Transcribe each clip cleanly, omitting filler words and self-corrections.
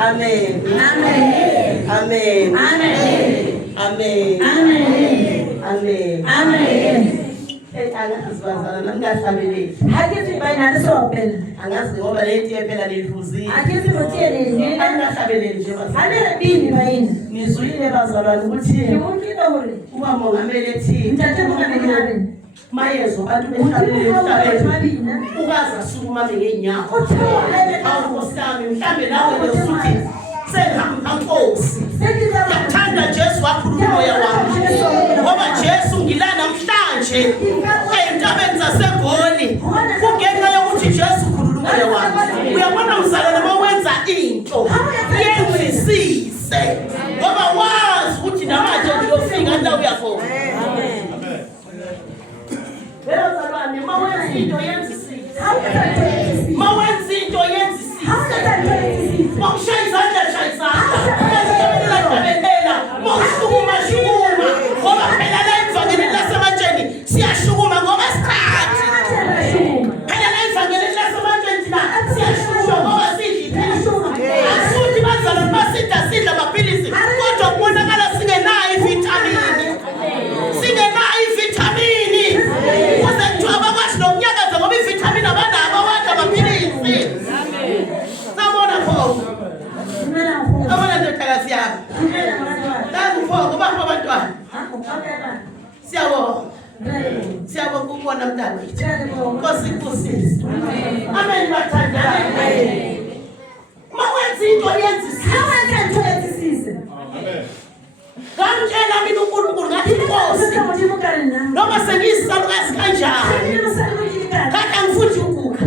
Amen. Amen. Amen. Amen. Amen. Amen. Amen. Amen. Angasibazana ngingahlabeleli. Akithi bayina sobela. Angazi ngoba lethi phela nilifuzile. Akithi nothiyeni angahlabeleli nje bazalwane. Alele bini bayina. Nizwile bazalwane ukuthi unkidole. Uba mongameli ethi Mthathe mongameli. Mayezo abantu behlabeleli emhlabeni. Ukaza sukuma ngeenyawo. Awusami mhlambe nawe usuthi sengihamba Nkosi. Ngithanda Jesu wakhuluma umoya wami. Ngoba Jesu ngilana namhlanje entabeni zaseGoli. Kungenxa yokuthi Jesu ukhuluma umoya wami. Uyabona mzalwane mawenza into yenzisise. Ngoba wazi ukuthi namanje uyofika la uyakhona. Amen. Bazalwane mawenza into yenzisise. Mawenza into yenzisise. Mawushaya izandla shaya izandla. Mawushukuma shukuma. Ngoba phela la evangelini lasematsheni siyashukuma ngoba sikhathi. Phela la evangelini lasematsheni thina siyashukuma ngoba sidla iphilisi. Asuthi bazalwane sidla amaphilisi kodwa kubonakala singenayo ivitamini. Singenayo ivitamini. Kuze kuthiwa bakwazi nokunyakaza ngoba ivitamini abanabo wadla amaphilisi. Sabona pho. Abona ndodakazi yami. Ngakupho ngoba abantwana. Siyabonga ukubona mntana wethu. Nkosi ikusise. Amen bathandana. Mawenza into yenzisise. Ngamtshela mina uNkulunkulu ngathi Nkosi. Noma sengiyisalukazi kanjani. Kanti angifuni ukuguga.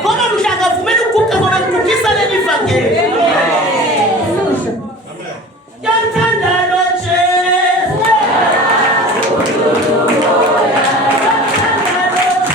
Ngoba mhla ngavumela ukuguga ngoba ngigugisa leli ivangeli. Yanthanda lo Jesu. Amen.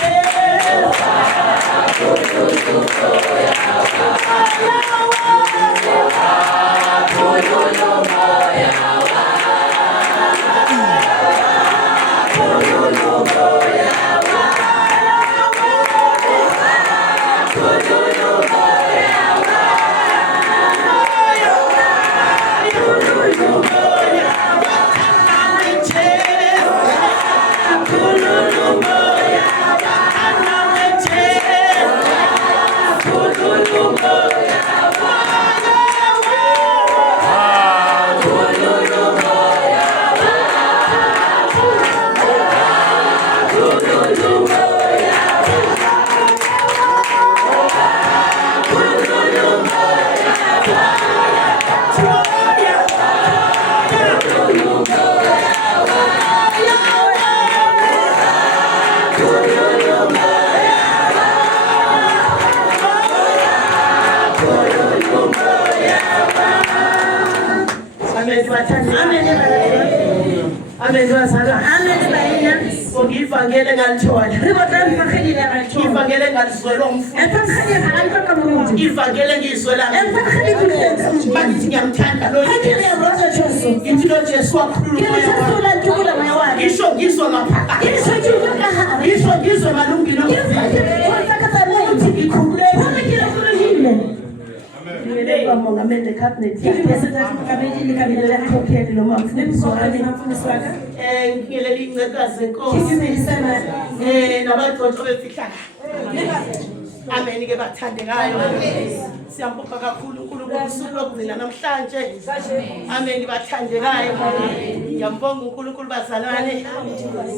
Amen. Ngivangele ngalithola. Ngivangele ngalizwela umfundi. Ngivangele ngizwela. Bakithi ngiyamthanda lo Yesu. Ngithi lo Jesu wakhuluma moya wami. Ngisho ngizwa ngaphakathi. Ngisho ngizwa malungelo omzimba. Ngikhululekile. Ngiyelelwa mongameli cabinet. Ngiyelele incekazi enkosi. Nabagcotshwa befihlakala. Amen ke bathandekayo. Siyambonga kakhulu uNkulunkulu usuku lokugcina namhlanje. Amen bathandekayo. Ngiyambonga uNkulunkulu bazalwane.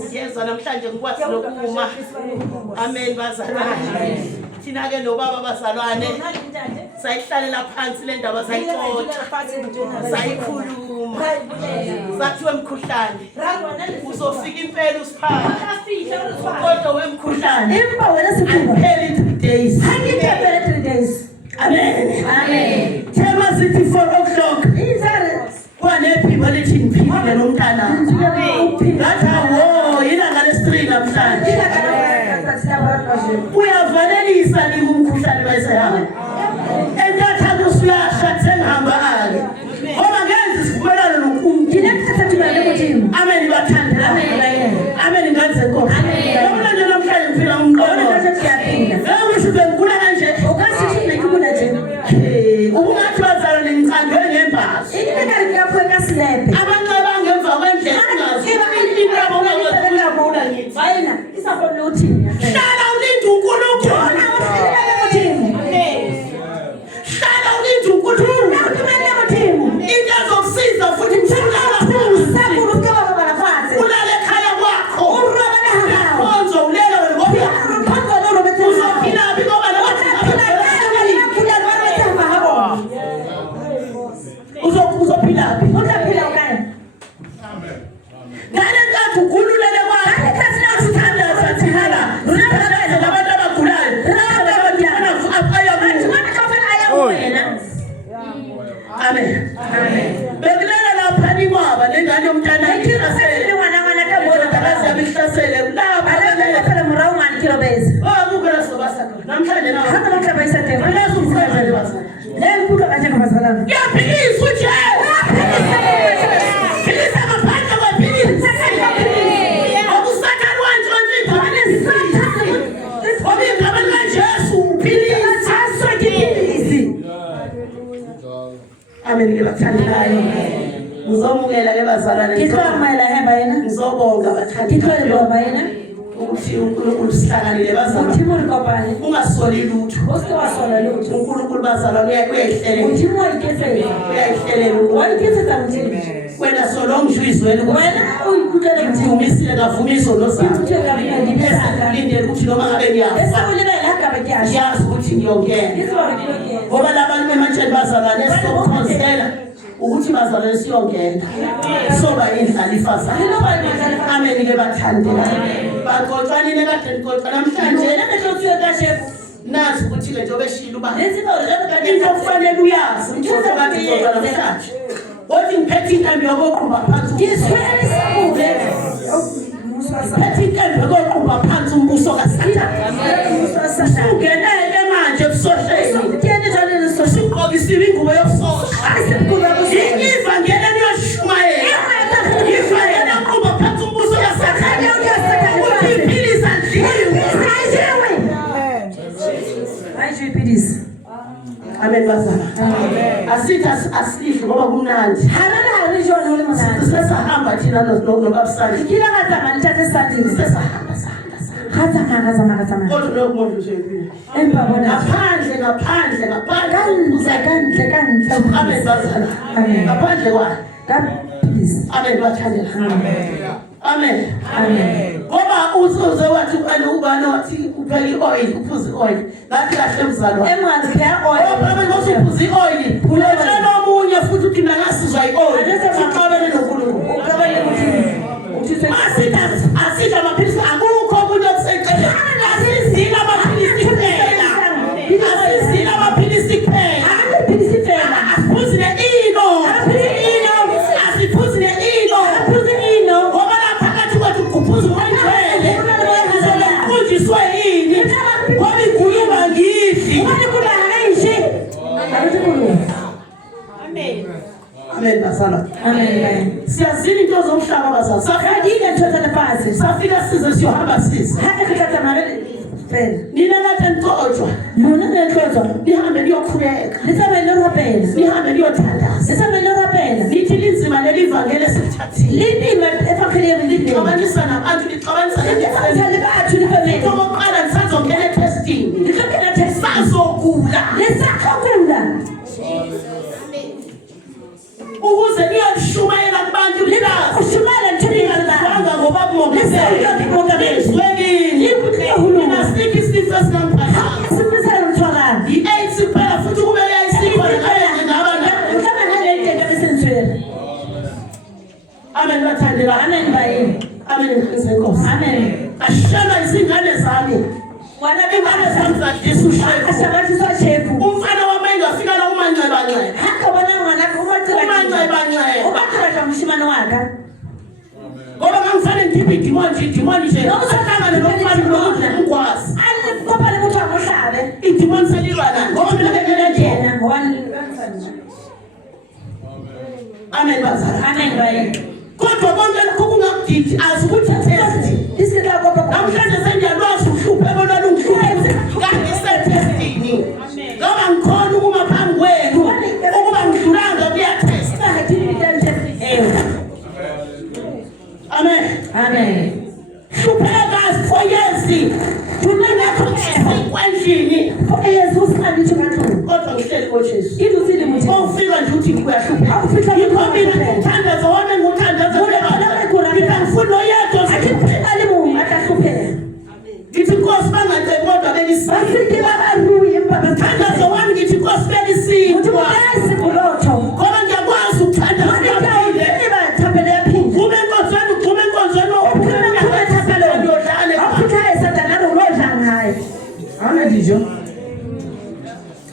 Ngiyezwa namhlanje ngikwazi lokuma. Amen bazalwane. Thina ke nobaba bazalwane. Sayihlalela phansi le ndaba sayixoxa. Sayikhuluma. Sathiwe emkhuhlane. Uzofika impela usiphala. Kodwa wemkhuhlane. Imba wena sikhulu. Pheli 3 days. Hangiphelele 3 days. Amen. Amen. Thema sithi 4 o'clock. Kwanephimbo lithi ngiphile nomntana. Ngathi wo ilanga lesi3 namhlanje. Uyavalelisa ngumkhuhlane bayisehamba. Entatha usuyasha sengihamba ake. Ngoba ngenza isivumelano noNkulunkulu. Amen bathandela. Amen ngenze inkosi. Nomlando namhlanje ngiphila umqondo. Ngisho ngikula kanje. Ukungathi bazalwane ngicandwe ngembazo. Abanceba ngemva kwendlela ungazi. Hlala ulinde uNkulunkulu. Hlala ulinde uNkulunkulu. Into ezokusiza futhi ulale ekhaya kwakho. Konzo ulela ngoba uzophila ngoba uzophila ngale nkathi ukhululele kwakho sithandaza thina sithandaza labantu abagulayo amen bekulela lapha nikwaba nengane yomntana ihlasele abazabihlasele lapha ukela sobasa namhlanje nawo yaphilisa uJesu philisa ngaphandle kwaphilisa akusathani wanje ngoba igama likaJesu uphilisa amen ngibathandelayo ngizomukela ke bazalwane ngizobonga bathandelayo ukuthi uNkulunkulu sihlanganile bazalwane ungasoli lutho uNkulunkulu bazalwane uyayihlelela wena solo ngizwizweni wena uyikhuthele ngithumisile ngavumiso nozalo esekulindele ukuthi noma ngabe ngiyafa yazi ukuthi ngiyongena ngoba labantu bematsheni bazalwane esizokukhonsela ukuthi bazalwane siyongena soba indlalifa zabo amen ke bathandela baqoqanile kade niqoqa namhlanje nazi ukuthi le nto beshilo ba into kufanele uyazi umthetho kade qoqa namhlanje othi ngiphethe inkambi yokuqhuba phansi phethe inkambi yokuqhuba phansi umbuso kaSathane ungenele manje ebusohleni siqokisiwe ingubo yobusohla ivangeli liyoshumayela ivangeli yokuqhuba phansi umbuso kaSathane ukuthi iphilisa ndliwe amen bazala asithi asidli ngoba kumnandi sesahamba thina nobabusani sesahamba kodwa lokho mondlo uzoyiphila ngaphandle amen bazala ngaphandle kwayo amen bathandela amen ngoba uze wathi ubani wathi uphela i-oil uphuza i-oil ngathi kahle mzalo uphuza i-oil ulotshela omunye futhi uthi nangasizwa i-oil uxabene noNkulunkulu asithi amaphilisi akukho omunye oseceleni asizile amaphilisi kuphela asiphuzi ne-ino asiphuzi ne-ino ngoba lapha kathi kwethu kuphuza uNkulunkulu Amen bazalwane. Amen. Siyazini into zomhlaba bazalwane. Safika ntotha phansi. Safika size siyohamba sisi. Hakathatha mali phela. Nina lathi ntotshwa. Yona nentotho. Nihambe niyokhuleka. Lisabe lorapela. Nihambe niyothandaza. Lisabe lorapela. Nithi linzima leli ivangeli esilithathile. Lindima efakhele yemindeni. Xabanisa nabantu, lixabanisa Abazali bathu lifamile. Okokuqala nisazongena etesting. Likhokela test. Sazogula. Lisakugula. Ukuze niyoshumayela kubantu lilazi. Ushumayela nthini Wanga ngoba kumongameli. Mina siki sifo singamphatha. Sifisa umthwala. I-AIDS phela futhi kube yayisikho ngale ngaba na. Kama ngale into esenziwe. Amen bathandela. Amen bayi. Amen nkosi. Amen. Ashana izingane zami. Wana Ingane zami zadisa ushefu. asabathi so shefu. Umfana wami engafika la umanxebanxeba. Hakho bona ngwana umathela. Umanxebanxeba. Ubathela umshimane wakhe. Ngoba ngangifane ngikhiphe idimoni nje. Nokusahlangane nomfana nokuthi ngikwazi. Ngoba le muntu amuhlabe. Idimoni selilwa nani? Ngoba mina ngeke Yena ngowani. Amen bazalwane. Amen bayi. Kodwa bonke lokho kungakudidi azukuthi test. Isika ngoba Namhlanje sengiyalwazi uhluphe bona ungihluphe. Ngangisetestini. Ngoba ngikhona ukuma phambi kwenu ukuba ngidlulanga kuya test. Amen. Amen. Hlupheka for years. Kunengekho kwendlini. Jesus abithi kantu. Kodwa ngihleli koJesu. Idusile muthi. Ufika nje uthi kuyahlupheka. Awufika Yikho uthandaza wami nguthandaza wena. Ngifuna oyedwa Athi ali mu atahlupheka. ngithi Nkosi bangace kodwa belisiphi. Basithi babaruye mbaba. Thandaza wami ngithi Nkosi belisiphi. Uthi bayasi bulotho. Ngoba ngiyakwazi ukuthandaza kaphinde. Bathapele yaphinde. Kume enkonzweni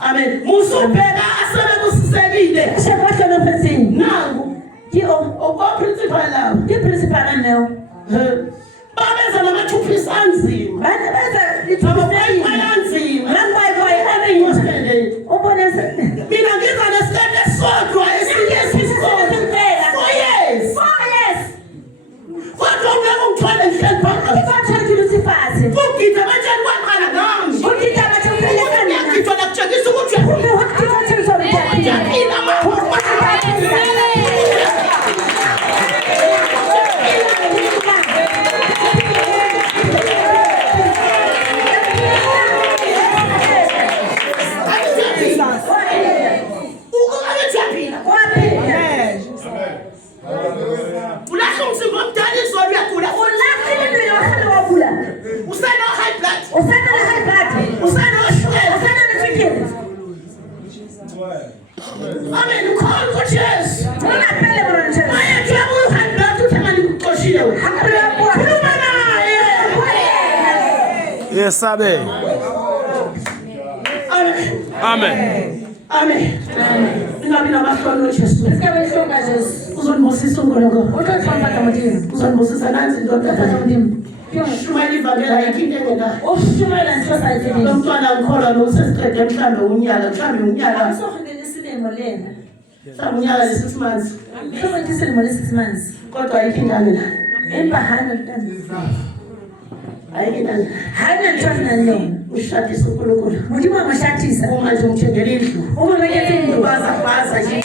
Amen. Musubheka asebe kusisekile. Shebasho no person. Nangu. Oba principal lawo. Ke principal nayo. Babeza nama-2 anzima. Bana beza Ama-5 anzima. Ubona Mina ngiza nesikhathi esodwa esikole. 4 years. Kodwa ungeke ungithwale ngihleli phakathi. Ifatha Lucifer. Ugida batshela kwaqala ngami. Ugida batshela Ngiyagidwa nakutshengisa ukuthi uyaphila mahoma. Amen. Ukhona ukuthi Yesu. Unaphele bona nje. Manje uhambe uthi manje ukuqoshile. Khuluma naye. Yes, amen. Amen. Amen. Ingabi namahloni uJesu. Sikabe hlonga Jesu. Uzonibusisa uNkulunkulu. Uzothomba kamuthini. Uzonibusisa nansi indoda Kamuthini. shumela ivangeli ayikho engenayo. Ushumayela nhlose ayithini. Lo mntwana ngikhona lo sesiqede mhlambe unyaka. Asohile isilimo lena. Mhlambe unyaka le6 months. Sohile isilimo le6 months. Kodwa ayikho ingane la. Empa hana ntana. Ayikho ingane. Hana ntana nalo. Ushadisa uNkulunkulu. Mutima amashathisa. Uma nje umthengele indlu. Uma bekethe indlu. Baza nje.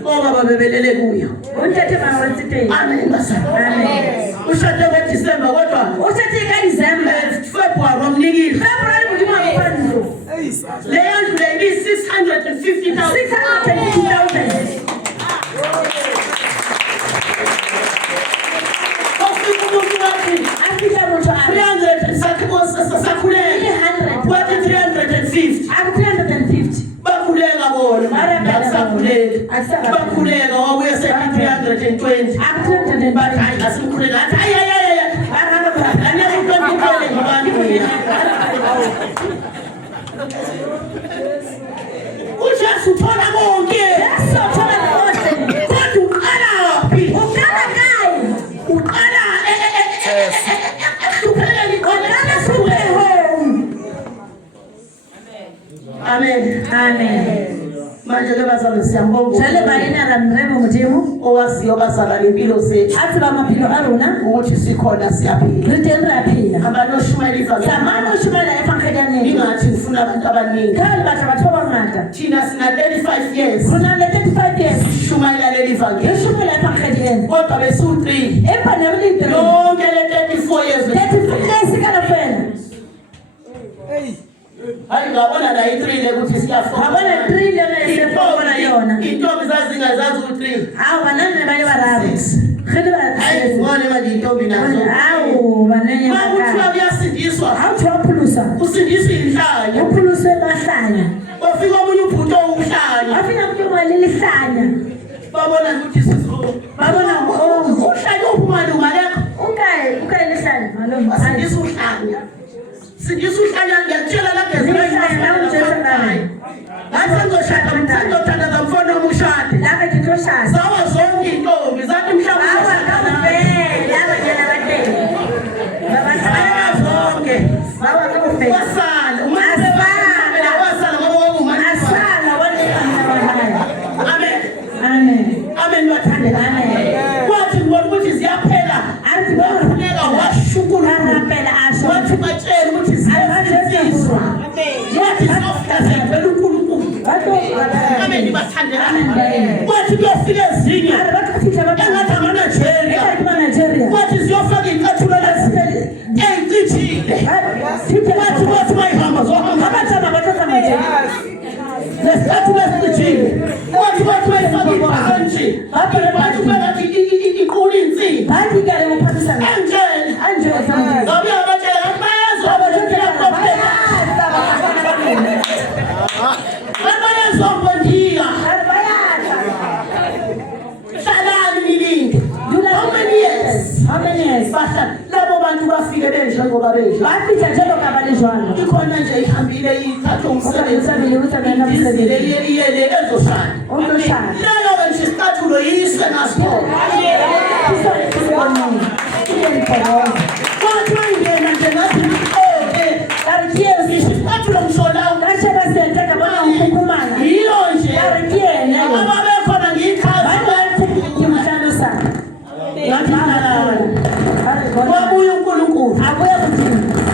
Ngoba bebelele kuyo. Unthathe mawenziteni. Amen basa. Amen. Ushade ngoDisemba kodwa Uthathe ka December. February umnikile. February mutima mfando. Leyo ndlu leyi 650,000. 650,000. Ofika umuntu wathi Afika umuntu athi 300 sakhuleka. 300. Wathi 350. Aku 350. Bakhuleka bona. Basakhuleka. Bakhuleka wabuye sethi 320. Aku 320. Bathi hayi asimkhuleka. Hayi aneke uNkulunkulu ngobantu mina. uJesu uthola konke. Yesu uthola konke. Kodwa uqala Amen. Manje ke bazalwane siyambonga. Jale bayina la mrebo mutemu. Owaziyo bazalwane impilo zethu. Athi ba maphilo arona. Ukuthi sikhona siyaphila. Ngithe raphila. Abantu oshumayela ivangeli. Samana oshumayela evangelini. Ingathi ngifuna abantu abaningi. Khali bathu bathoba ngada. Thina sina 35 years. Kuna 35 years. Shumayela leli ivangeli. Eshumayela evangelini. Kodwa besu 3. Empa nemlito. Lonke le 34 years. 34 years kanafela. Hayi ngabona la i3 ukuthi siyafoka. Ngabona 3 lena isefona yona. Intombi zazingazazi u3. Hawu banani bale barabu. Hayi ngone manje intombi nazo. Hawu bananye bakala. Mawuthi uyasindiswa. Awuthi waphulusa. Usindiswa inhlanya. Uphulusa emahlanya. Ofika omunye ubhuto uhlanya. Afika umuntu waleli hlanya. Babona ukuthi sizo. Babona uhlanya uphuma lungalekho. Ukayi lehlanya malombi. Asindiswa uhlanya. Sindiswa uhlanya ngiyatshela la ngezwe ngiyatshela. Ngathi ngizoshada zamfona umushade. Lapha ngithoshada. Sawa zonke intombi zathi mhlawumbe laba njena bathengi. Babasala zonke. Bawa kabufe. Wasala. Wasala ngoba ngumani. Asala wale. Amen. Amen. Amen bathande. Amen. Kwathi ngibona ukuthi ziyaphela. Athi bafuneka washukula phela asho. Wathi batshela ukuthi ziyaziswa. Yathi sofika sevela uNkulunkulu. Amen bathande. Kwathi kuyofika ezinye. Engathi ama-Nigeria. Kwathi ziyofaka iy'cathulo ey'citshile. Kwathi bayihamba zohamba. Lesicathulo esicitshile. Kwathi bayifaka ibhantshi. Kwathi bengathi iqula insimbi. Angela. Ngabuya abatshela ngathi bayezwa. Bayezobondiya. Hlalani nilinde. How many years? Bahlala. Labo bantu bafike benje ngoba benje. Bafika njengoba banjalo. Ikhona nje ihambile ithatha umsebenzi. Umsebenzi Iyele ezoshada. Uzoshada. Leyo nje isicathulo yiswe naso. Kwathi mangena nje ngathi isicathulo msholayo. Yiyo nje. Ababekhona ngiyikhazi. Wabuya uNkulunkulu.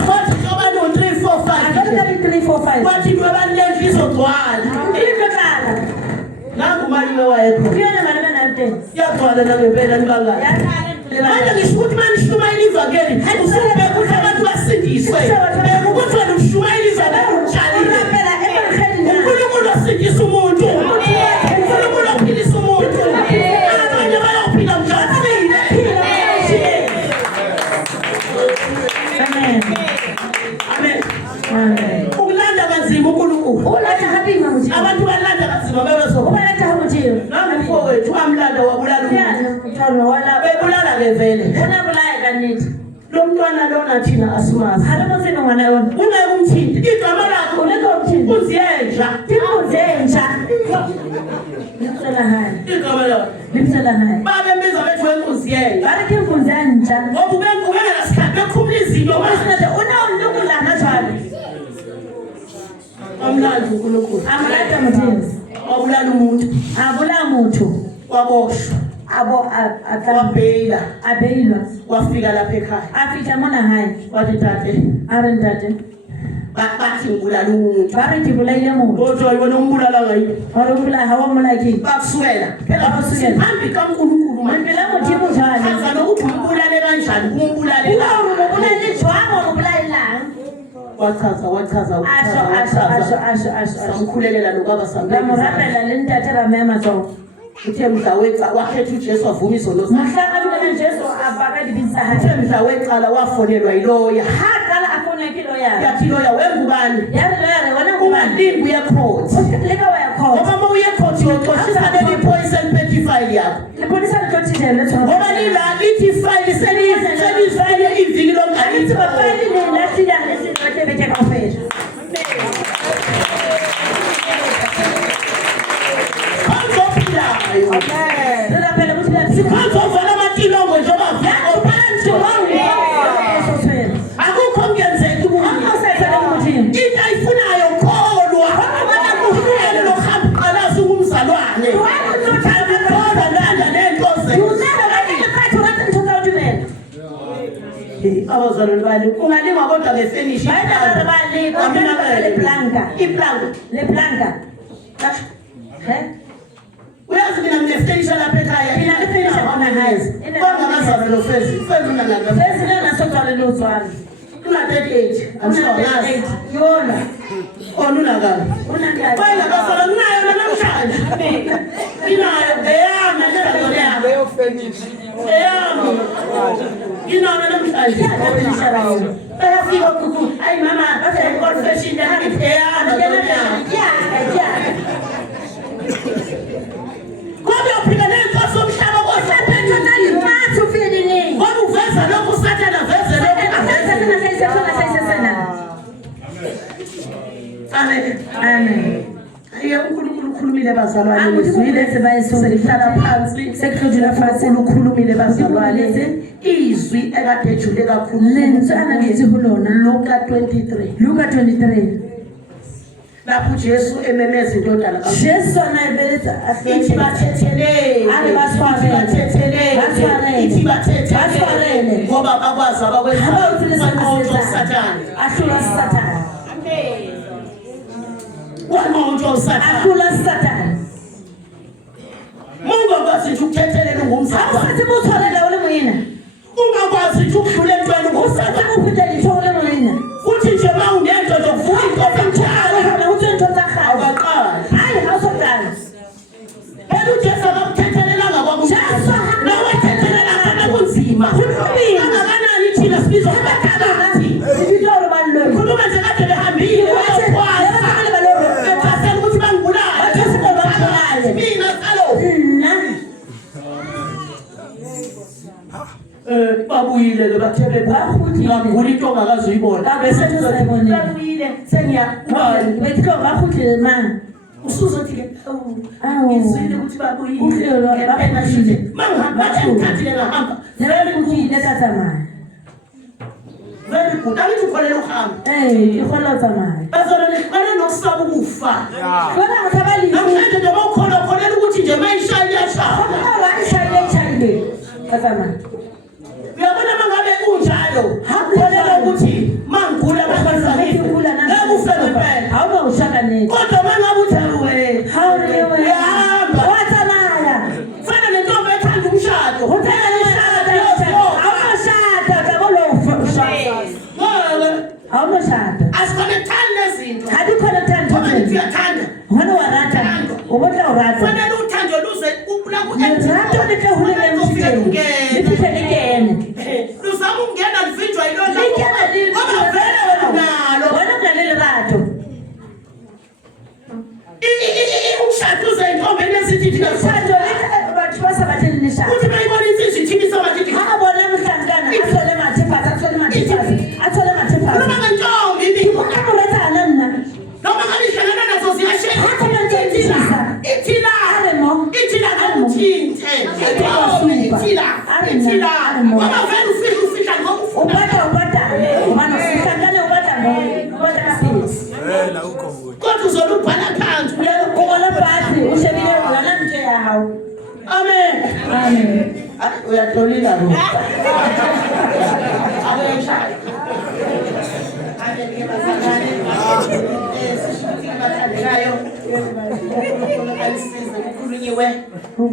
Kwathi njoba no 3 4 5. Kwathi nwebanenhle izogcwala. Nangumali wayekho. Yagcwala nangempela nibangani. Manje ngisho ukuthi manje shumayela ivangeli. Usubheka ukuthi abantu basindiswe. Beka ukuthi wena ushumayela ivangeli utshalile. uNkulunkulu wasindisa umuntu. uNkulunkulu waphilisa umuntu. Abanye bayophila njalo. Amen. Ukulanda kanzima uNkulunkulu. Abantu balanda kanzima bebezoba. Namfowethu amlanda wabulala umuntu. Bebulala ngevele. Lo mntwana lona thina asimazi. Ungeke umthinte. Igama lakho uZiyenja. Igama lakho. Babembiza bethu weNkuziyenja. Ngoba ubengelasikhathi bekhumula izinto manje. Amlanda uNkulunkulu. Wabulala umuntu. Waboshwa. Abeyilwa. Wafika lapha ekhaya. Afika mona hai. Wathi tate. Arentate. Bathi ngibulala umuntu. Barithi bulayile muntu. Kodwa yona umbulala ngayo. Awubula hawamulaki. Bakuswela. Phela bakuswela. Phambi kaNkulunkulu manje. Phela muthi mujani. Azana ukuthi umbulale kanjani kumbulale. Ubulale ijwango ubulale la. Wachaza. Asho. Samkhulelela lokaba sambeka. Ngamurapela lentate ramema zo. Uthe mhla wakhetha uJesu wavumisa uNosi. Mhla uJesu abakadibisa hayi. Uthe mhla weqala wafonelwa yiloya. Haqala afona kiloya. Yathi loya wengubani? Yathi loya wena ngubani? Limbu yecourt. Leka waya court. Ngoba uma uye court uyoxoshisa leli poison petty file yakho. Lipolisa liqothile letho. Ngoba lila lithi file selifile iviki lonke. Alithi bafile lelahlila lesizwe beke kafela. Sikhazovala amatilongo njengoba akukho kungenzeki ukuthi into ayifunayo kholwa. abazalwane bani ungalima kodwa ngefinish Baita barabali, kodwa le planka. iplanka Le planka. uyazi mina nginefinisha lapha ekhaya Mina ngifinisha khona ekhaya. Kwangakazalwa lo Fezi unangaka Bese lena sokala lozwana. una 38 I'm sure yazi Yona. onunakala Unangaka. Bayela basala nayo namhlanje inayo eyama njalo yami Leyo finish. eyami inayo namhlanje bayafika kuku ayi mama base confession ngithi eyama kodwa uphika nenkosi omhlaba Usaphethe nalimathu feeling. ngoba uveza lokhu usathana veze amen Amen. aye uNkulunkulu ukhulumile bazalwane Akuthi izwile sihlala phansi sekuhlojula phansi ukhulumile bazalwane izwi ekade ejule kakhulu lensana lithi kulona Luka 23 Luka 23. lapho Jesu ememeza indodana kaNkulunkulu Jesu anayibeletha ithi bathethelele Ake baswarele. bathethelele ithi bathethelele Baswarele. ngoba bakwazi abakwenza Abawuthile maqotho Satan. Sathane Ahlula Satan. wamaqotho Sathane Ahlula Satan. ungakwazi ukuthethelela ngumzali Awusathi muthole lawo lemoyena. ungakwazi ukudlula entweni Usathi ngumzali muphinde lithole lemoyena. futhi nje mawunento zokuvuka inkosi emthwala Khona uthi into zakhala. awaqala Hayi awusaqala. phela uJesu akamthethelelanga kwakunjalo nawe thethelela kana kunzima angakanani thina sibizwa ngabathakathi Ibitoro ballo. khuluma nje kade behambile wayokhwaza bethasela ukuthi bangibulale mina alo babuyile ke bathe ngakugula into ongakazuyibona bese babuyile Betiko bakhuthe man. usuzothi ke Awu. ngizwile ukuthi babuyile Uhlelo bakhuthe. mangihamba ngithathile ngahamba Nebe kuthi letatama. very good angithi ukholela uhamba Ikhola tsamaya. bazalwane bana nosaba ukufa Bona uthabali. namhlanje nje ukholela ukuthi nje mayishaya iyashaya Hawa ishayile ishayile. Tatama. uyabona mangabe kunjalo hakholela ukuthi mangigula basazangithi ngakufa ngempela Awuba ushaka nini? kodwa mangabe uthawe Hawulewe. uyahamba Watsamaya. fana nentombi ethanda umshado Uthela ishada. Awushada kabolo ushada. Awushada. asikhonethani lezinto Hadi khona ngoba thanda. uyathanda Ngwana warata. Ubotla urata. fanele uthando luze la Ngirato nitahule emfiteni. Nifiteni ngene. luzama ukungena livinjwa yilo Lingena lini? ngoba vele wena unalo Wena ungalele rato. umshado uze intombeni esithi thina Shado bathu basabathini lishado. ukuthi bayibona insizwe ithini sabathi Akabona mhlangana athole mathipasi athole mathipasi athole mathipasi. noma ngentombi ibi Ukurethana nina. noma ngabe ihlangana nazo ziyashela Hathi nantshintshisa. ithila Aremo. ithila kakuthinte ithila ngoba vele ufihla ngokufa Ubata. Ubana sihlangane ubata ngoba. Ubata kasisi. Vela ukho. kodwa uzolubhala phansi Ubona bhathi ushebile wena nje yawo. amen Amen. uyatolila lo abeshaya esishikimathandekayo alisize kukhulunyiwe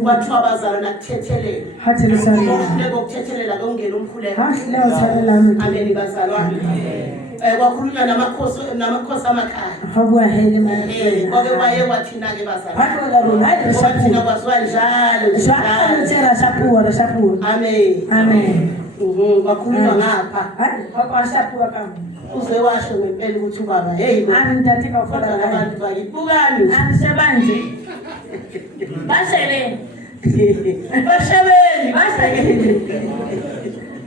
kwathiwa bazalwa nakuthethelela Hathi lisana. uhleko ukuthethelela kongena umkhuleko Hathi leyo tsalelana. ameni bazalwane kwakhulunywa namakhosi amakhaya Habuwa hele kwake kwaye kwathina-ke bazalwane Hathi la bona hayi ngoba thina shapu. kwaziwa njalo Shaka tsela shapu. amen Amen. kwakhulunywa ngapha Hayi kwa shapu kama. uze washo ngempela ukuthi ubaba hey bo Ani ndatika kodwa ufala la. abantu bakibukani Ani sebanje. Bashele. bashebeni Bashele.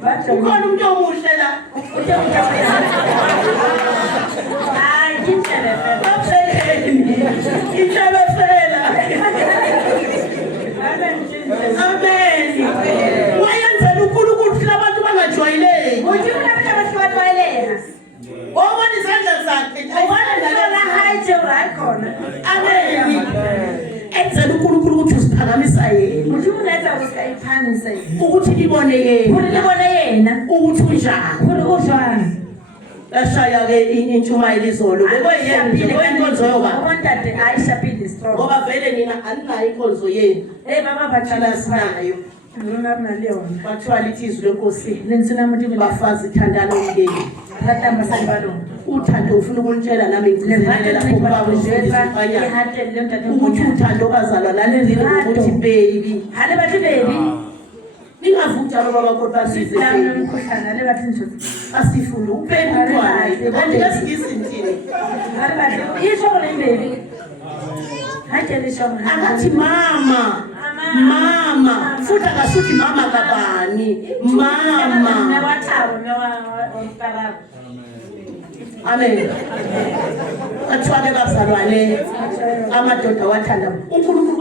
Bashele. ukhona umuntu omuhle la Hayi kitshele. ihlabefela amen wayenzela uNkulunkulu ukuthi abantu bangajwayeleki Uthi unabona abantu bayeleha. wabona izandla zakhe Ubona la hayi je right khona. amen enzela uNkulunkulu ukuthi uphakamisa yena Uthi ungayenza usikayiphanisa yena. ukuthi libone yena Ulibona yena. ukuthi unjani Uzwani. lashaya ke intshumayelo izolo bekuyena nje inkonzo yoba Umontate ayishapile strong. ngoba vele nina aninayo inkonzo yenu Mama thina sinayo Ngona naliyona. bathiwa lithi izwi lenkosi Lensina muthi bafazi thandana umndeni batamba sanibalo. uthando ufuna ukunitshela nami ngikuzelela lapho baba ufundisa ukuthi uthando bazalwa nalenzile ukuthi baby Hale bathi baby. ningavuthi aba baba kodwa size Lana umkhuhlane hale bathi nje. asifunde ubaby umntwana kanti ngesikisi ntini Hale bathi yisho le baby. Hake lisho akathi mama futhi akasuthi mama kabani mama Mewathawo mewa amen athwale bazalwane amadoda wathanda uNkulunkulu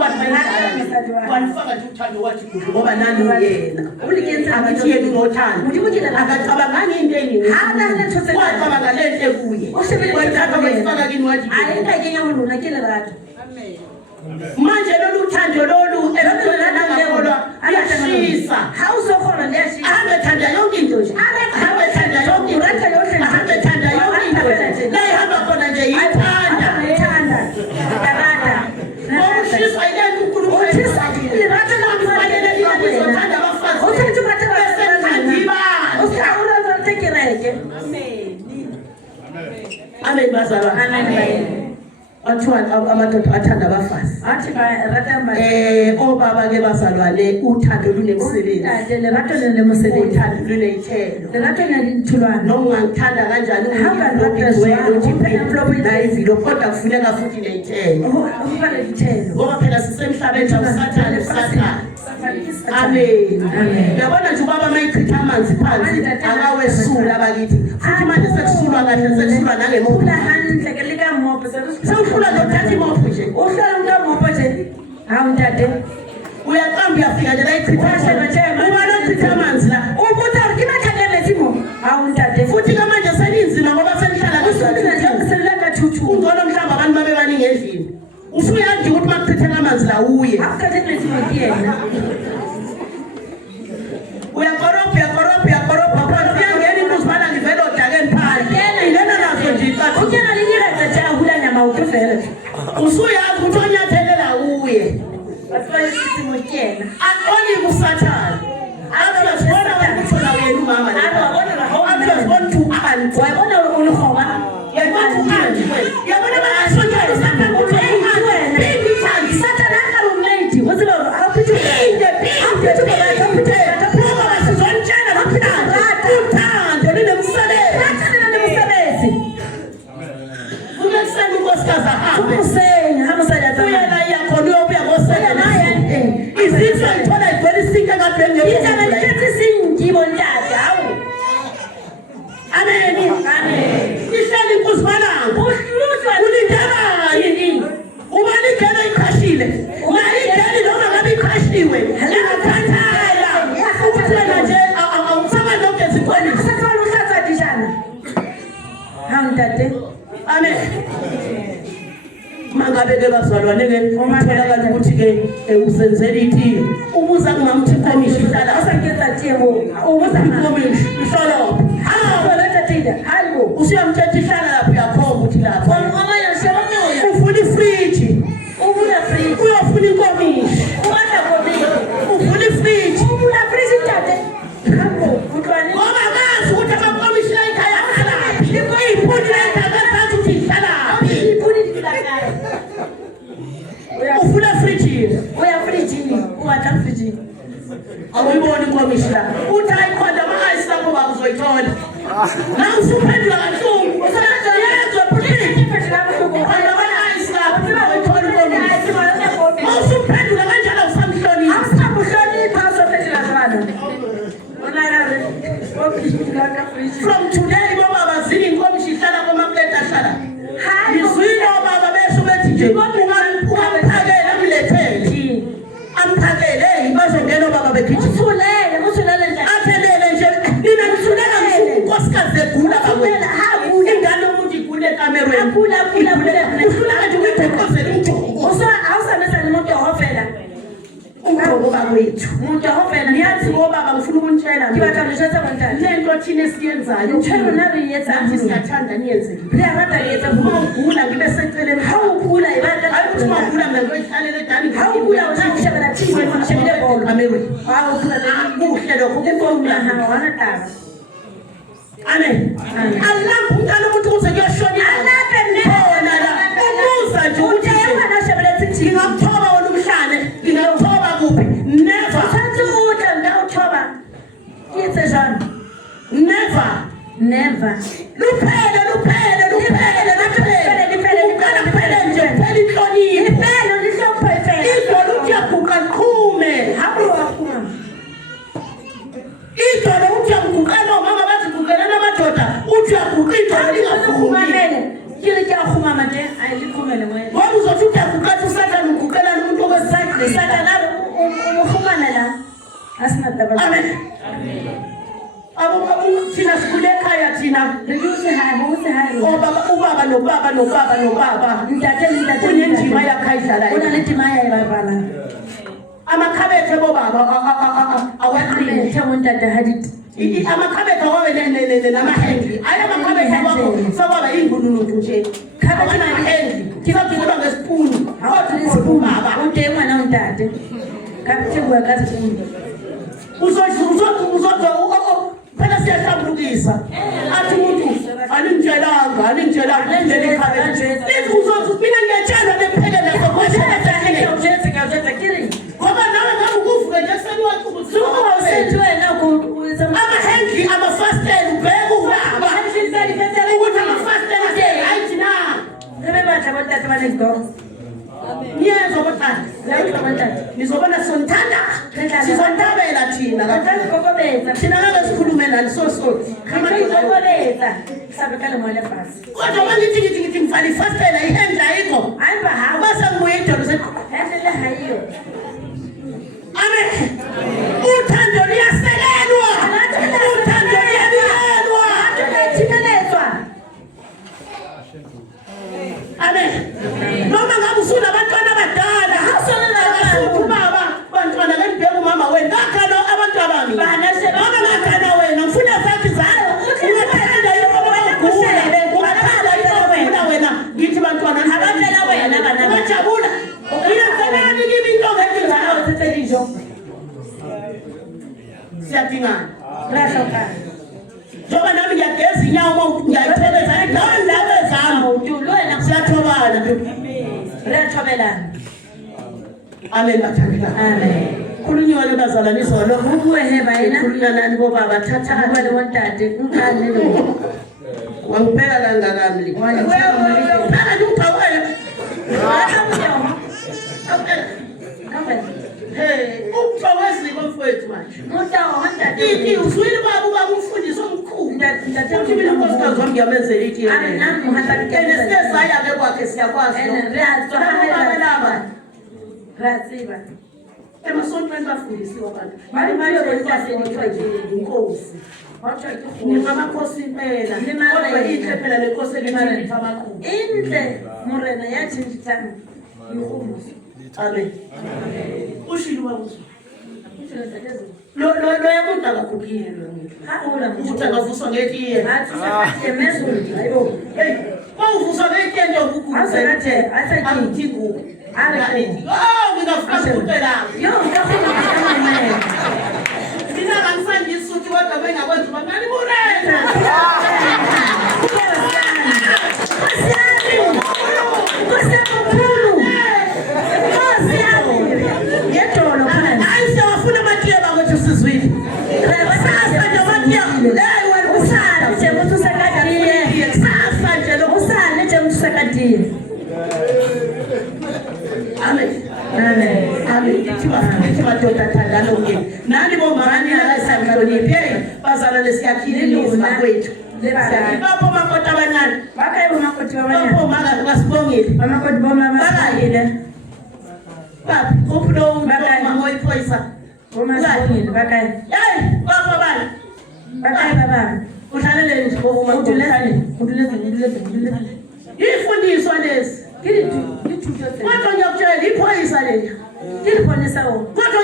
wanifaka nje uthando wathi kuhle ngoba nani uyena ulikenza abathi yena unothando akacabangani into eningi wacabanga lento kuye wethatha wayifaka kini wathi ayikayenya uluna kile rato manje lolu thando lolu elolangakholwa ayashisa hawuzokhona liyashisa angethanda yonke into nje angethanda yonke into angethanda yonke into la ihamba khona nje yithanda ngokushisa ile uNkulunkulu uthisa irathi lakufanele izothanda abafazi uthi bathe basendiba usawula zotekereke amen bazalwa amen athiwa amadoda athanda abafazi athi baratamba obaba ke bazalwane uthando lunemsebenzi lerato lemusebenzi uthando luneyithelo lerato nelithulwana noma ungangithanda kanjani ungayivilo kodwa kufuneka futhi neyithelo ukufane lithelo ngoba phela sisemhlabeni awusathane usathane amen yabona nje ubaba mayichitha amanzi phansi akawesula bakithi futhi manje sekusulwa kahle sekusulwa nangemoto handle ke lika mopo sewufuna nokuthatha imoto nje uhlala nkamopo nje hawu ntate uyaqamba uyafika nje la ichitha uba lochitha amanzi la ubuthi kinathakele simo hawu ntate futhi ke manje seninzima ngoba senihlala kathuthu ungcono mhlawumbe abantu babe baningi endlini usuyazi ukuthi makuchithela amanzi la uye akukhathekile simo kuyena uyakorobha phana uyangena into uzibana ngivele odakeni phandle ingena nazo nje icathi ukena linyireza jala hula nyama ukuvele usuyazi ukuthi onyathelela uye asibaye simo kuyena aqoni kusathana abasibona ukuthola wena umama wayibona ulihoma yabona bayasonyela sathana ukuthi sathana akarumate wazilo aphithi amen mangabe bazalwane ke utholakala ukuthi ke usenzela ithile ubuza kumamthi komishi hlala asangeza tiemo ubuza komishi ihlala hawo latatida hawo usiyamthetha ihlala lapho yakhomba ukuthi lapho mama yashomoya ufuna ifridge ubula fridge uyofuna inkomishi ubanda komishi ufuna ifridge ubula fridge tate hawo utwani ngoba kazi ukuthi amakomishi la ekhaya ahlala iphudi la ekhaya kazi ukuthi ihlala ufuna fridge uyafridge uwatha fridge awuyiboni inkomishi la uthi ayikhonda ama-ice lapho bakuzoyithola na usuphendula kahlungu usayezwa fridge khonda ama-ice lapho uzoyithola inkomishi usuphendula kanjalo usamhlonipha awusamuhlonipha usophendula zwana from today bobaba zini inkomishi ihlala kwamapleti ahlala izwile obaba besho bethi nje ungamphakele amlethele amphakele bazongena obaba begijima athelele nje nina nisulela unkosikazi egula bakwena ingane umuntu igule ekamerweni ufuna nje ukuyithokozela umjoko ugqobo bakwethu umuntu ofena niyazi ngobaba ngifuna ukunitshela lento thina esiyenzayo nathi siyathanda niyenze uma ugula ngibe seceleni ayikuthi uma ugula mina ngiyoyihlalela edani kuhle lokho amen alambe umntana umuntu ukuze kuyoshona khona la umuza nje ukuthi ngingakuthoba wona umhlane ngingakuthoba kuphi never never luphele nje phela inhlonipho idolo uyaguqa liqhume idolo uyaguqa nomama baziguqela namadoda uyaguqa idolo lingaphumi ngoba uzothi uyaguqa uSathane uguqela umuntu okwesakhe amen thina sikhule ekhaya thina ubaba unendima yakhe ayidlalayo amakhabethe bobaba awaqine amakhabethe awabe namahengi ayo amakhabethe wabo sababa yingunununtu nje amahengi kisakufuna ngesipuni ubaba uzodwa phela siyahlambulukisa athi umuntu aningitshelanga nendlela ikhabethe uzothi mina ngiyatshela lephekele ngoba nawe ngabe ukuvuke nje ekuseni amahengi amafastela ubheke ubaba ukuthi amafastela ayithi na niyezwa bathathu nizobona sonthanda sizontabela thina ngabe sikhulume nani kodwa mangithi ngifana ifastela ihendla ayikho base ngibuye idolo amen uthando liyaselelwa uthando liyabikelwa amen noma ngabe usuna abantwana abadala abasuthi baba bantwana kanibheka umama wena ngakhana abantu abami noma ngakhana wena ngifuna zakhe zalo ungathanda ungathanda wena ngithi bantwana abantwana wena bajabula uyenzelani kimi into ngendlela setelijo siyadingana njoba nami ngiyageza inyawo ngiyayithobeza ndaba zami siyathobana amen bathandana amen khulunywa lebazalaniso lokho khulunywa nani bobaba thatha wangibheka kangakamli phela ngiphawe ukuthokoziko mfowethu manje ithi uzwile baba umfundisi omkhulu uthi mina nkosikazi wami ngiyamenzela iti nesesaya-ke kwakhe siyakwazi emasontweni bafundisiwe abantu inkosi ningamakhosi impela kodwa inhle phela lenkosi elithi amaqhubu inhle morena yatshintshana yihumusi amen ushilo babuzo lo yamuntu akakhuphiwe lo ukuthi angavuswa ngetiye bawuvuswa ngetiye nje ukukuthi ngubo ngingafuna kuphela mina kangisangisuthi kodwa bengakwenza uba ngani murena nani bomani alayisanhloniphi bazala lesiyakhililisa kwethu bapho makoti abanani bapho maka kasibongile bakayile baphi kuphi lo mama oyiphoyisa bapho bani uhlalele nje ifundiswa lesi kodwa ngiyakutshela iphoyisa leli kodwa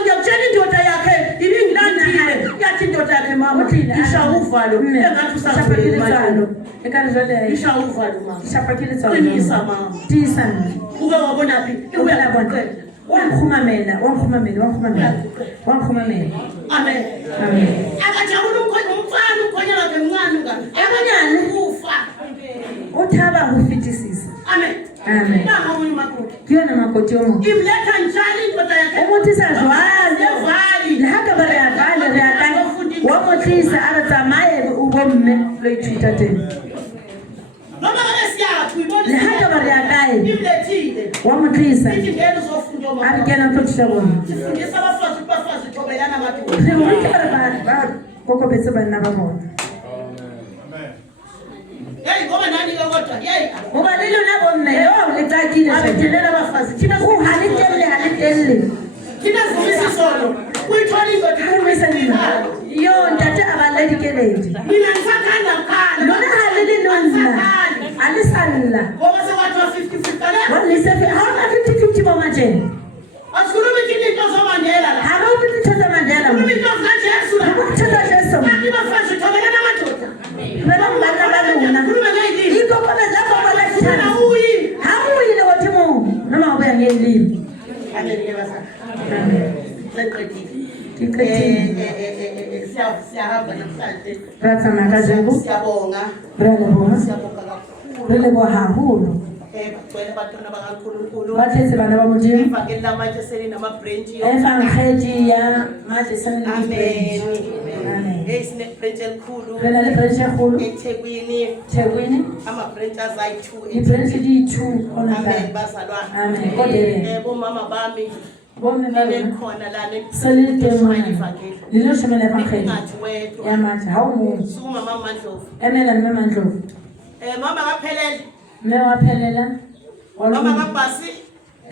mama. Isha uvalo. Engathi usaphakelitsalo. Ekanjalo. Isha uvalo mama. Isaphakelitsalo. Qinisa mama. Tisa. Ube wabona phi? Uyaqoqela. Wamkhumamela. Amen. Akajabula umfana ukhonyana ke mncane ngani. Abanyane ufa. Uthaba ufitisisa. Amen. Nako umuntu makoti. Kuyona makoti yomuntu. Imletha njalo indoda yakhe. Umuntu isazwala. Evali. Lahaka bare avale re atang. Wamotlisa a tsamaye o bomme lo ithuta teng. Noma ngabe siyaphi uyibona. Lahaka bare akae. Imlethile. Wamotlisa. Ithi ngeke uzofunda mama. A kena tlotsha bona. Sifundisa abafazi thobelana madoda. Re mo ke ba kokobetse bana ba bona. Hey, ngoba nani ke kodwa? Hey. Ngoba lelo na bomme yo lecakile abethelela abafazi. Thina halitelle. Thina sifisa solo. Uyithola indoda Kumisa nina. Yo ntate abaledi keledi. Mina ngisathanda ukhala. Lona halili nonna. Alisalla. Ngoba sewathi wa 50-50 la. Walisefe hauna 50-50 mama Jane. Asikhulumi into zoMandela la. Hawu into zoMandela. Khuluma into kaJesu la. Ukuthanda Jesu. Bathi bafazi thobelana madoda. Wena mngana baluna. Khuluma ngayini? Iko kwa bezakho kwalathana. Awuyi. Hawuyile wathi mo. Noma ubuya ngelimi. Amen yebasa. Amen. Siyahamba namhlanje. Ratha makajengu. Siyabonga. Siyabonga kakhulu. Relebo hahulu. Bagcwele abantwana bakaNkulunkulu. Bathetse bana ba Modimo. Ivangeli lamanje selinama-branch. Evangeli ya manje selinama-branch. Amen. Hey, sine-branch elikhulu. Rena le branch ekhulu. eThekwini. Thekwini. Ama-branches ayi-2. I-branch di-2 khona la. Amen bazalwane. Amen. Kodwa bomama bami bomme ba bona khona lana seliteng mona. ivangeli. Lilo shemela evangeli. Ngathi wedwa. Ya manje hawu muntu. Sukuma mama Mandlovu. Emela mme Mandlovu. Mama kaphelele. Mme waphelela. Mama kaBhasi.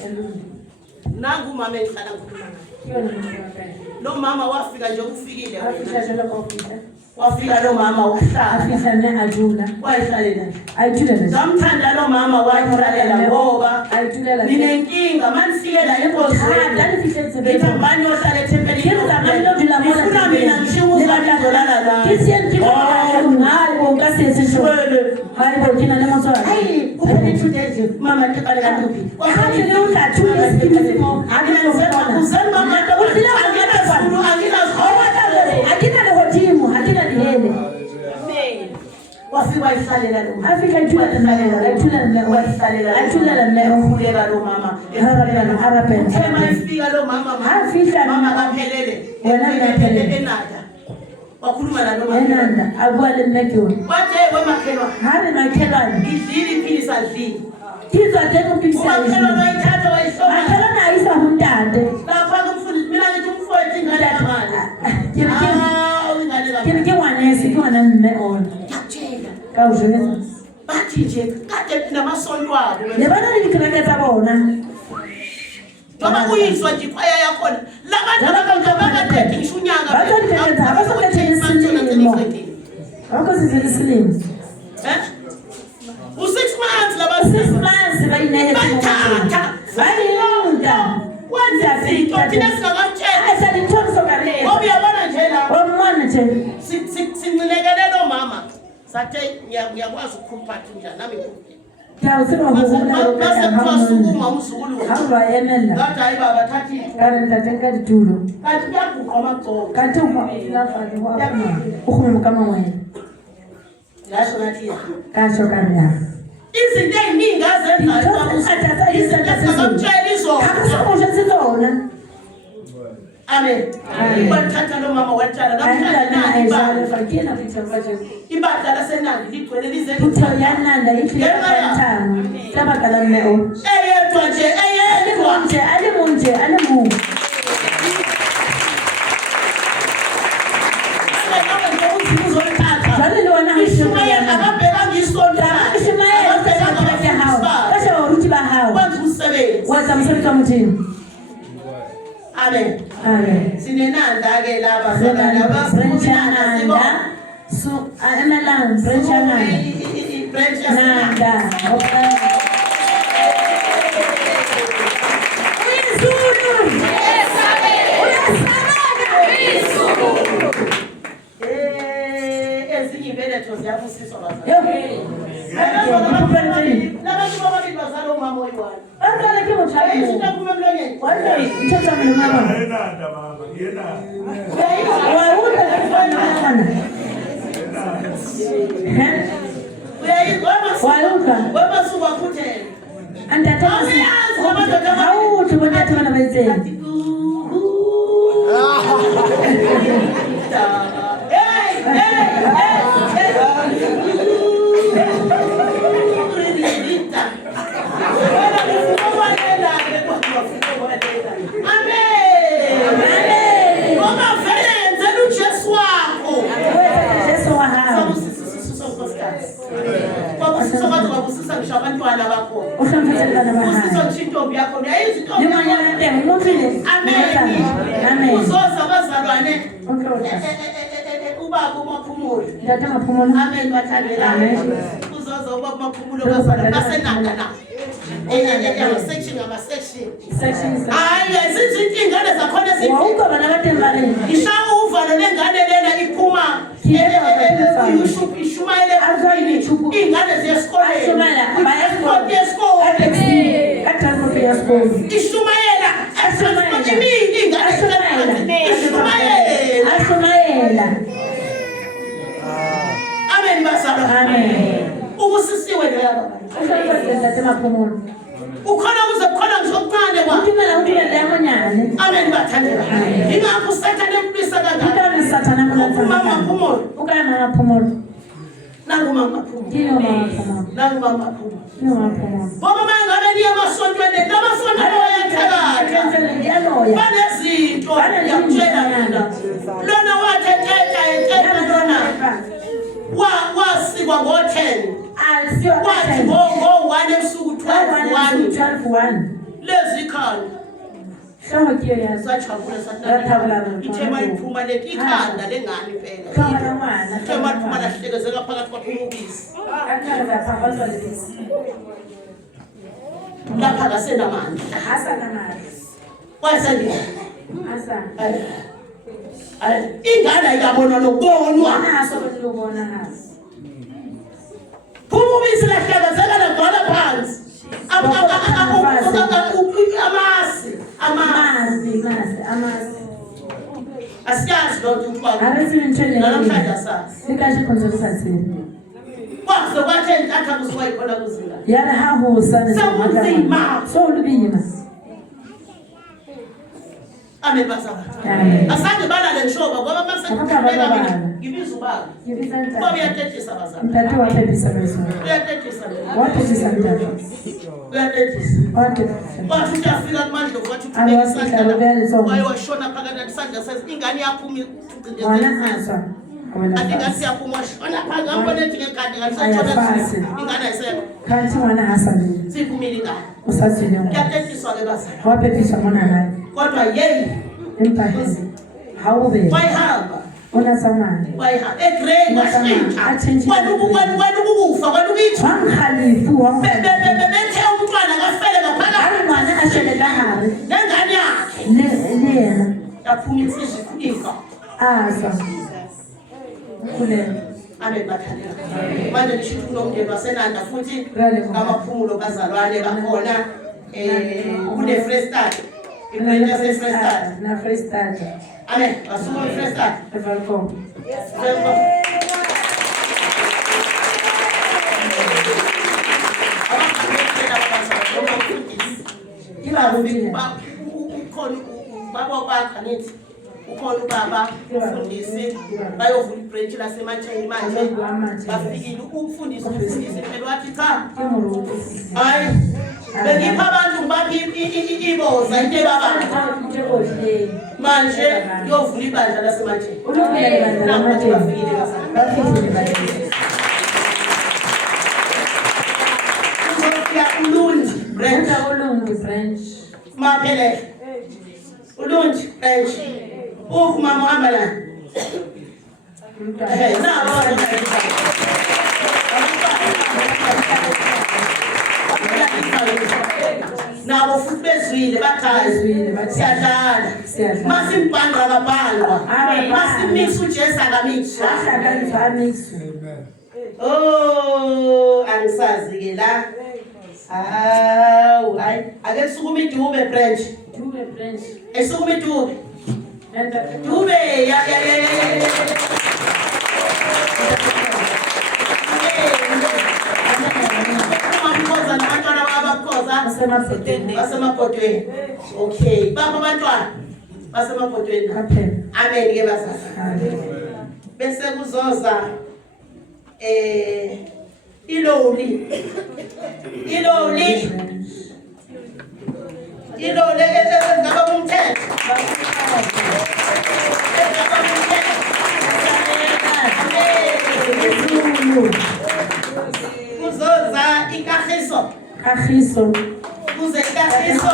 Elungu. Nangu mama engihlala ngikhuluma naye. Kuyona muntu waphela. Lo mama wafika nje ufikile Afisha wena. jalo kofika. Wafika lo mama uhlala. Afisha ne ajula. Wayihlalela. Ayithulela. Zamthanda lo mama wayihlalela ngoba Ayithulela. ninenkinga manifikela enkozweni. Dali fihle tsebe. Ngithambani yohlala eThempelini. Kenza manje lodula bona. Ngifuna mina ngishiye uzali zolala la. Kisien kiko hayi bonka sesisho. Hayi bonkina le motho. Hayi, uphele 2 days mama tiqale kanti. Hayi le uthathula isikimo. Akina uzali mama Usila akina akina le hodimo, akina lihele. Wafika wayihlalela lo mama. Afika ayithulela mme Ukhuleka lo mama. Harapena. Ema ifika lo mama. Afika Mama kaphelele. Wena kaphelele. Enada. Wakhuluma la lo mama. Enanda akwale mmekyo. Bathe wemakhelwa. Hari makhelwane. Idlili iphilisa dlili. Kiza tena mpisa. Umakhelwa noyithatha wayihloma. Makhelwane ayisa umntande. Lapha kumfundisi mina ngithi umfowethu ingane yamanje. Ke ngwanesi ke ngwana mme ona. Ka o jwetsa. Bathi nje kade namasonto wabo. Le bana le dikereke tsa bona. Ngoba uyizwa nje ikhwaya yakhona. Labantu abakade ngishunyanga. Bathanda abasokhethe isilimo. Abakozizela isilimo. U6 months laba 6 months bayinehe. bathatha. Bayilonda. Wenza izinto thina singakamtshela. Asalithomso kale. Ngoba uyabona nje la. Omwana nje. Sincinekele lo mama. Sathe ngiyakwazi ukukhupha njani nami ngikuphi. Ngiyawusela ngokubulela Base kwasukuma umzukulu. Hamba yemela. Ngathi hayi baba thathi. Kana ntathenka ditulo. Kanti kuyaguqa amagcobo. Kanti ufafani waphuma. Ukhume kama wena. Ngasho ngathi Kasho kana. izinto eziningi azenza izinto ezingamtshela izona. Akusho sizona. Amen. Bathatha lo mama watshala namhlanje ibandla laseNandi ligcwele lize uthoyananda ihlelo sabakala mmeo eyedwa nje alimunje jale lona Ishumayeli akabheka ngisonto Ishumayeli akabheka hawo kasha waruti ba hawo wenza umsebenzi waza msebenzi kamuthini. Amen. Amen. Sinenanda ke laba branch yananda so emalanga branch yananda branch yananda Dube ya. Mamkoza nabantwana abakhoza basemapotweni. Okay, baba abantwana basemapotweni. Amen ke bazali. Bese kuzoza iloli ngaba kumthetho. Kuzoza ikagiso. Kuze ikagiso.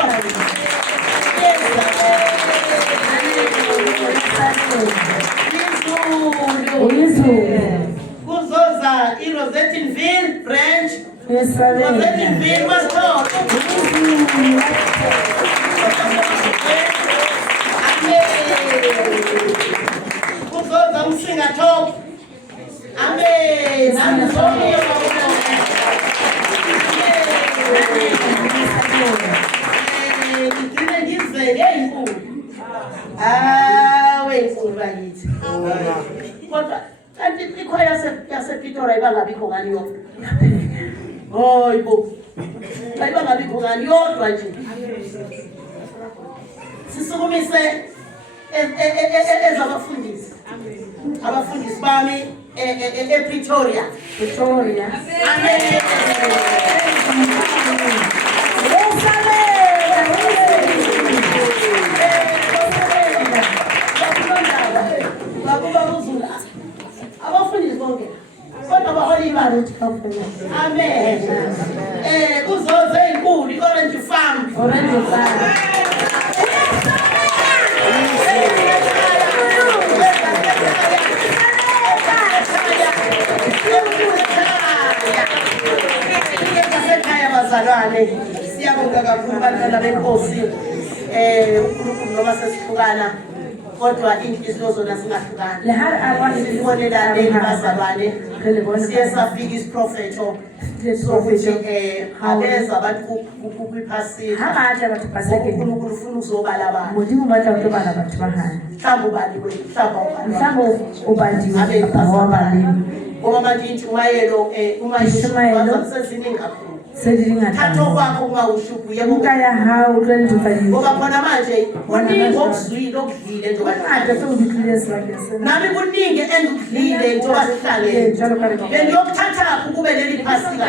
Kuzoza iRosettenville branch. Rosettenville Pastor. Kuzoza umsingathop. Amen. Wainkulu bakithi. Kodwa kanti ikhwaya yasePitori ayibangabikho ngani yodwa. Hayibo. Ayibangabikho ngani yodwa nje. Sisukumise ezabafundisi. Abafundisi bami ePretoria. Amen. Abafundisi bonke kodwa baholi imali ukuthi bafuna. Amen. Kuzoze inkulu i-Orange Farm. Ekhaya bazalwane siyabonga kakhulu bantwana benkosi. uNkulunkulu noma sesihlukana kodwa inhliziyo zona singahlukani. Sibonelane bazalwane. Siye safika isiprofeto sokuthi abeza abantu kuphasika. uNkulunkulu ufuna ukuzobala abantu. Mhlawumbe ubani. Ngoba manje intshumayelo uma seziningi kakhulu. Thatha kwakho ungawushuphi yebo. Ngoba khona manje kuningi okuzwile okudlile njengoba nami kuningi engikudlile njengoba sihlangene. Bengiyokuthatha kube leli phasika.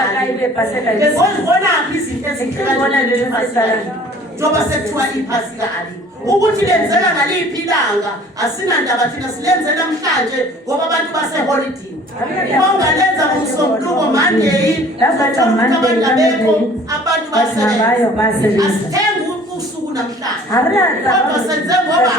Bezibonaphi izinto ezihlukene leli phasika. Njengoba sekuthiwa iphasika ali. Ukuthi lenzeka ngaliphi ilanga asinandaba thina silenze namhlanje ngoba abantu base-holiday. Uma ungalenza ngoMsombuluko Monday, abantu basebenza. Asithengi usuku namhlanje. Kodwa senze ngoba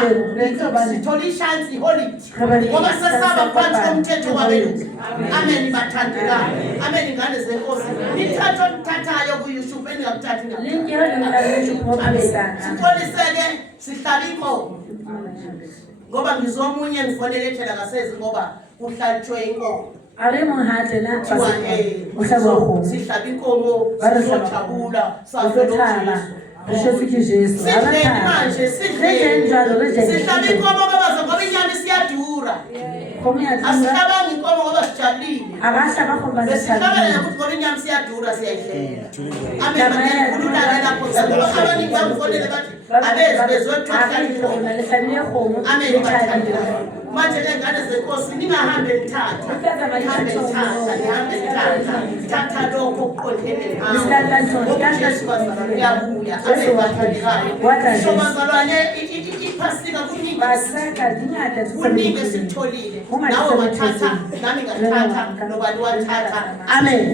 sithola ishansi i-holiday. Ngoba sesaba phansi komthetho wabelungu. Amen bathandekayo. Amen ingane zenkosi. Nithatha okuthathayo kuYouTube engakuthathi ngapha. Sitholiseke sihlala inkomo. Ngoba ngizomunye ngifonele ethela ngasezi ngoba kuhlatshwe inkomo. Sihlaba inkomo sizojabula safela Sidleni manje sidleni sihlaba inkomo ngoba inyama isiyadura. Asihlabangi inkomo ngoba sijabulile. Sihlabana ukuthi ngoba inyama isiyadura siyayidlela. Amen. Kululana lapho ngoba abaningi bangifonele bathi abezi bezothatha inkomo. Amen bathandela. Manje lengane zenkosi ningahambe nithatha. Nihambe nithatha. Thatha lokho okuqondene nawe. Jesu bazalwane uyabuya. Amen bathandekayo. So bazalwane iphasika kuningi esitholile. Nawe wathatha nami ngathatha nobani wathatha. Amen.